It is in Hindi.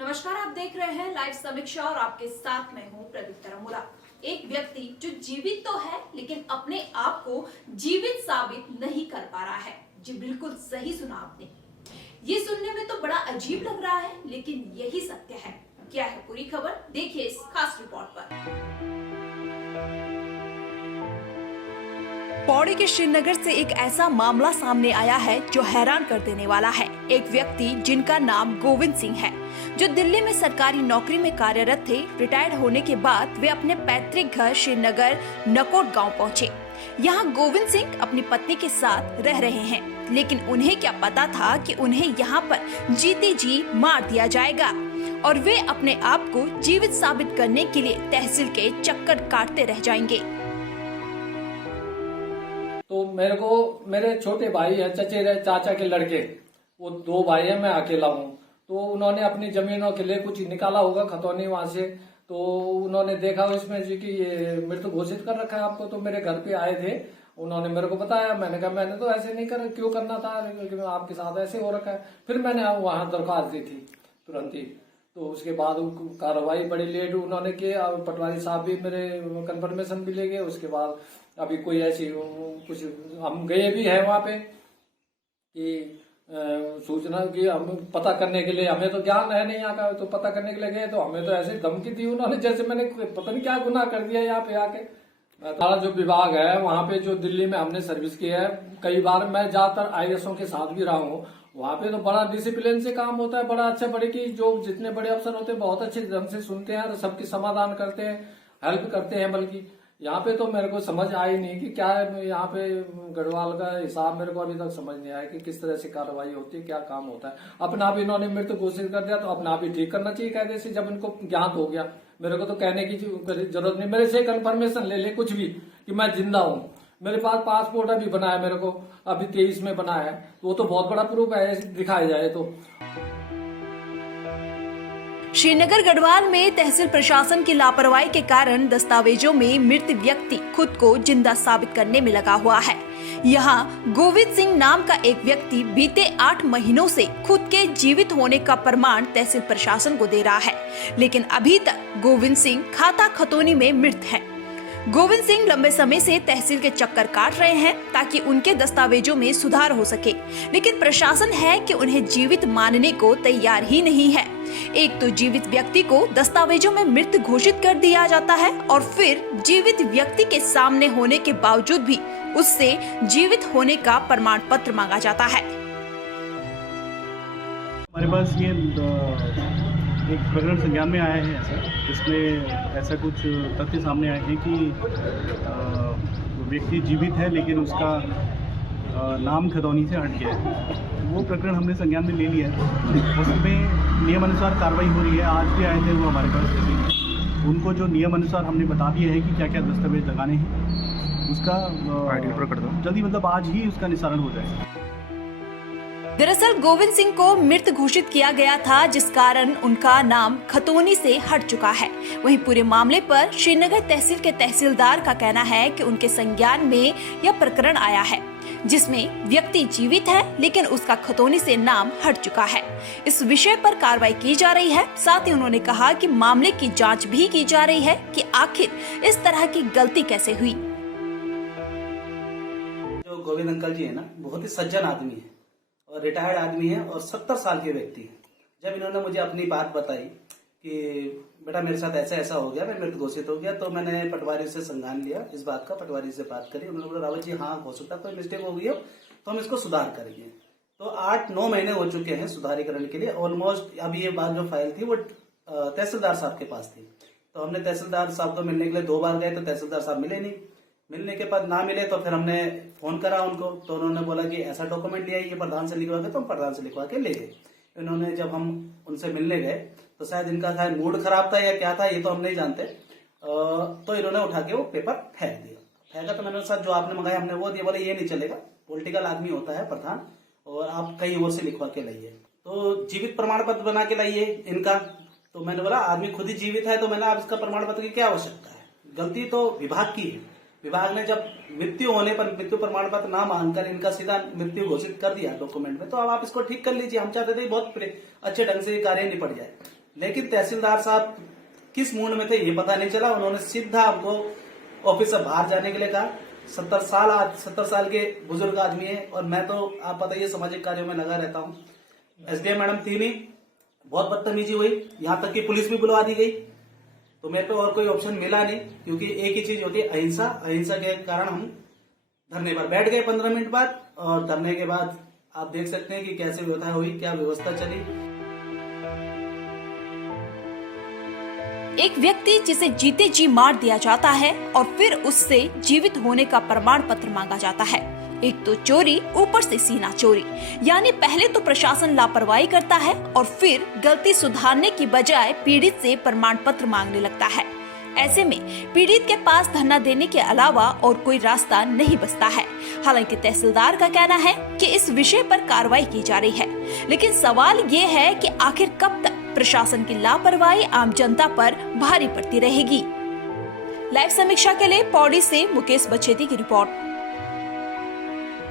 नमस्कार, आप देख रहे हैं लाइव समीक्षा और आपके साथ मैं हूं प्रदीप तरमुला। एक व्यक्ति जो जीवित तो है लेकिन अपने आप को जीवित साबित नहीं कर पा रहा है। जी बिल्कुल सही सुना आपने। ये सुनने में तो बड़ा अजीब लग रहा है लेकिन यही सत्य है। क्या है पूरी खबर, देखिए इस खास रिपोर्ट पर। पौड़ी के श्रीनगर से एक ऐसा मामला सामने आया है जो हैरान कर देने वाला है। एक व्यक्ति जिनका नाम गोविंद सिंह है, जो दिल्ली में सरकारी नौकरी में कार्यरत थे, रिटायर्ड होने के बाद वे अपने पैतृक घर श्रीनगर नकोट गांव पहुंचे। यहां गोविंद सिंह अपनी पत्नी के साथ रह रहे हैं, लेकिन उन्हें क्या पता था कि उन्हें यहां पर जीते जी मार दिया जाएगा और वे अपने आप को जीवित साबित करने के लिए तहसील के चक्कर काटते रह जाएंगे। तो मेरे को मेरे छोटे भाई है, चचेरे चाचा के लड़के, वो 2 भाई है, मैं अकेला हूँ। तो उन्होंने अपनी जमीनों के लिए कुछ निकाला होगा खतौनी वहां से, तो उन्होंने देखा इसमें जी कि ये मृत घोषित कर रखा है आपको। तो मेरे घर पे आए थे, उन्होंने मेरे को बताया। मैंने कहा मैंने तो ऐसे नहीं कर, क्यों करना था, आपके साथ ऐसे हो रखा है। फिर मैंने वहां दरख्वास्त दी थी तुरंत ही। तो उसके बाद कार्रवाई बड़ी लेट उन्होंने की। पटवारी साहब भी मेरे कंफर्मेशन भी ले गए। उसके बाद अभी कोई ऐसी कुछ, हम गए भी है वहां पे कि सूचना की हम पता करने के लिए, हमें तो ज्ञान है नहीं यहाँ का, तो पता करने के लिए गए तो हमें तो ऐसे धमकी दी उन्होंने जैसे मैंने पता नहीं क्या गुनाह कर दिया यहाँ पे आके। हमारा जो विभाग है वहाँ पे, जो दिल्ली में हमने सर्विस की है, कई बार मैं ज्यादातर आईएएसओ के साथ भी रहा हूँ। वहाँ पे तो बड़ा डिसिप्लिन से काम होता है, बड़ा अच्छा, बड़े की जो जितने बड़े अफसर होते हैं बहुत अच्छे ढंग से सुनते हैं, सबकी समाधान करते हैं, हेल्प करते हैं। बल्कि यहाँ पे तो मेरे को समझ आई नहीं कि क्या है यहाँ पे गढ़वाल का हिसाब, मेरे को अभी तक समझ नहीं आया कि किस तरह से कार्रवाई होती है, क्या काम होता है। अपना आप इन्होंने मृत घोषित कर दिया तो अपना आप ही ठीक करना चाहिए कायदे से, जब इनको ज्ञात हो गया। मेरे को तो कहने की जरूरत नहीं, मेरे से कंफर्मेशन ले कुछ भी कि मैं जिंदा हूँ। मेरे पास पासपोर्ट अभी बना है, मेरे को अभी 23 में बना है, वो तो बहुत बड़ा प्रूफ है, दिखाया जाए तो। श्रीनगर गढ़वाल में तहसील प्रशासन की लापरवाही के कारण दस्तावेजों में मृत व्यक्ति खुद को जिंदा साबित करने में लगा हुआ है। यहाँ गोविंद सिंह नाम का एक व्यक्ति बीते 8 महीनों से खुद के जीवित होने का प्रमाण तहसील प्रशासन को दे रहा है, लेकिन अभी तक गोविंद सिंह खाता खतौनी में मृत है। गोविंद सिंह लंबे समय से तहसील के चक्कर काट रहे हैं ताकि उनके दस्तावेजों में सुधार हो सके, लेकिन प्रशासन है कि उन्हें जीवित मानने को तैयार ही नहीं है। एक तो जीवित व्यक्ति को दस्तावेजों में मृत घोषित कर दिया जाता है और फिर जीवित व्यक्ति के सामने होने के बावजूद भी उससे जीवित होने का प्रमाण पत्र मांगा जाता है। हमारे पास ये एक प्रकरण संज्ञान में आया है ऐसा, जिसमें ऐसा कुछ तथ्य सामने आए हैं कि व्यक्ति जीवित है लेकिन उसका नाम खतौनी से हट गया है। वो प्रकरण हमने संज्ञान में ले लिया है, उसमें नियमानुसार कार्रवाई हो रही है। आज भी आए थे वो हमारे पास, उनको जो नियमानुसार हमने बता दिया है कि क्या क्या दस्तावेज लगाने हैं, उसका जल्दी मतलब आज ही उसका निस्तारण हो जाएगा। दरअसल गोविंद सिंह को मृत घोषित किया गया था, जिस कारण उनका नाम खतौनी से हट चुका है। वहीं पूरे मामले पर श्रीनगर तहसील के तहसीलदार का कहना है कि उनके संज्ञान में यह प्रकरण आया है जिसमें व्यक्ति जीवित है लेकिन उसका खतौनी से नाम हट चुका है। इस विषय पर कार्रवाई की जा रही है। साथ ही उन्होंने कहा कि मामले की जांच भी की जा रही है कि आखिर इस तरह की गलती कैसे हुई। जो गोविंद अंकल जी है ना, बहुत ही सज्जन आदमी है और रिटायर्ड आदमी है और 70 साल के व्यक्ति है। जब इन्होंने मुझे अपनी बात बताई कि बेटा मेरे साथ ऐसा ऐसा हो गया, मैं मृत घोषित हो गया, तो मैंने पटवारी से संज्ञान लिया इस बात का, पटवारी से बात करी। उन्होंने बोला रावत जी हाँ हो सकता है कोई मिस्टेक हो गई हो तो हम इसको सुधार करेंगे। तो 8-9 महीने हो चुके हैं सुधारीकरण के लिए। ऑलमोस्ट अभी ये बात जो फाइल थी वो तहसीलदार साहब के पास थी, तो हमने तहसीलदार साहब को मिलने के लिए 2 बार गए तो तहसीलदार साहब मिले नहीं। मिलने के बाद ना मिले तो फिर हमने फोन करा उनको, तो उन्होंने बोला कि ऐसा डॉक्यूमेंट लिया ये प्रधान से लिखवा के, तो हम प्रधान से लिखवा के ले गए। इन्होंने जब हम उनसे मिलने गए तो शायद इनका शायद मूड खराब था या क्या था ये तो हम नहीं जानते, तो इन्होंने उठा के वो पेपर फेंक दिया। फेंका तो मैंने सर जो आपने मंगाया हमने वो दिया। बोले ये नहीं चलेगा, पॉलिटिकल आदमी होता है प्रधान, और आप कहीं और से लिखवा के लाइए, तो जीवित प्रमाण पत्र बना के लाइए इनका। तो मैंने बोला आदमी खुद ही जीवित है तो मैंने आप इसका प्रमाण पत्र की क्या आवश्यकता है, गलती तो विभाग की है। विभाग ने जब मृत्यु होने पर मृत्यु प्रमाण पत्र ना मांगकर इनका सीधा मृत्यु घोषित कर दिया डॉक्यूमेंट में, तो अब आप इसको ठीक कर लीजिए। हम चाहते थे बहुत अच्छे ढंग से कार्य निपट जाए। लेकिन तहसीलदार साहब किस मूड में थे ये पता नहीं चला। उन्होंने सीधा हमको ऑफिस से बाहर जाने के लिए कहा। 70 साल के बुजुर्ग आदमी है और मैं तो आप पता ही सामाजिक कार्यों में लगा रहता हूँ। एसडीएम मैडम थी नहीं, बहुत बदतमीजी हुई, यहाँ तक कि पुलिस भी बुलवा दी गई। तो मेरे को और कोई ऑप्शन मिला नहीं, क्योंकि एक ही चीज होती है अहिंसा। अहिंसा के कारण हम धरने पर बैठ गए 15 मिनट बाद, और धरने के बाद आप देख सकते हैं कि कैसे व्यवस्था हुई, क्या व्यवस्था चली। एक व्यक्ति जिसे जीते जी मार दिया जाता है और फिर उससे जीवित होने का प्रमाण पत्र मांगा जाता है। एक तो चोरी, ऊपर से सीना चोरी। यानी पहले तो प्रशासन लापरवाही करता है और फिर गलती सुधारने की बजाय पीड़ित से प्रमाण पत्र मांगने लगता है। ऐसे में पीड़ित के पास धरना देने के अलावा और कोई रास्ता नहीं बचता है। हालांकि तहसीलदार का कहना है कि इस विषय पर कार्रवाई की जा रही है, लेकिन सवाल ये है कि आखिर कब तक प्रशासन की लापरवाही आम जनता पर भारी पड़ती रहेगी। लाइव समीक्षा के लिए पौड़ी से मुकेश बछेती की रिपोर्ट।